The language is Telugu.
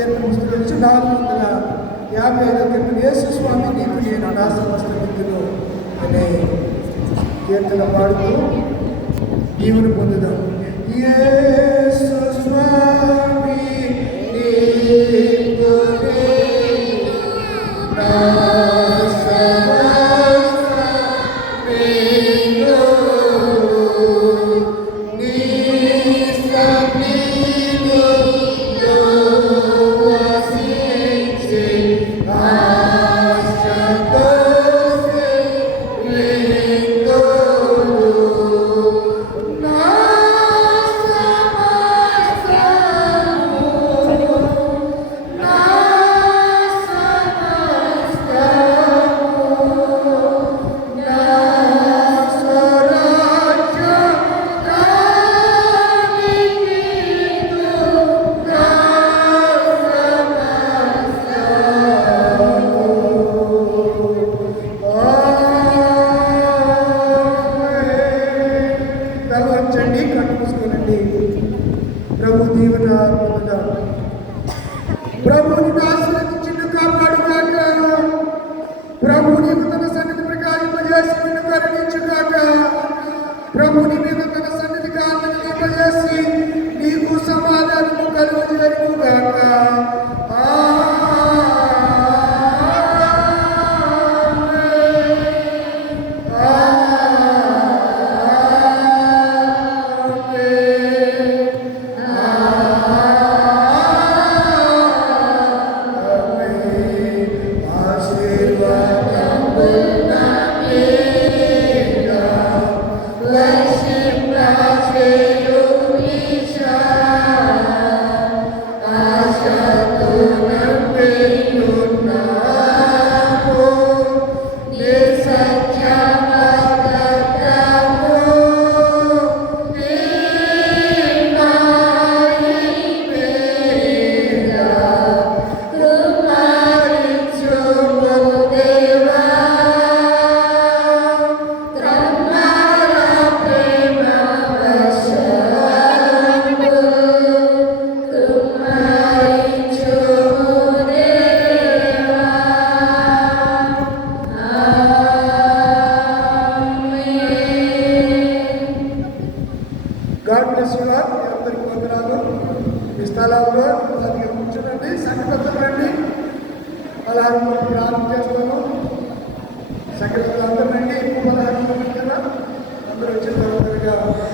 కీర్తన పుస్తకం నుంచి 455 కీర్తన. యేసు స్వామి నీకు నేను నా సమస్త విద్యలో అనే కీర్తన పాడుతూ దీవుని పొందుదాం. యేసు స్వామి నీకు నేను నా ప్రభు దీవెన పొందుదాం. ప్రభుని ఆశీర్వదించి కాపాడుగాక. ప్రభు నీకు తన సన్నిధి ప్రకాశింపజేసి నిన్ను కరుణించుగాక. ప్రభుని మీద తన సన్నిధి కాంతింపజేసి నీకు సమాధానము కలుగజేయుగాక. అందరికి వందనాలు. మీ స్థలాల్లో దానికి కూర్చోండి, సంఘటన రండి. అలాగే ప్రారంభం చేస్తాను. సంఘటనలు అందరూ రండి. ఎక్కువ 16 మంది అందరూ వచ్చిన తర్వాత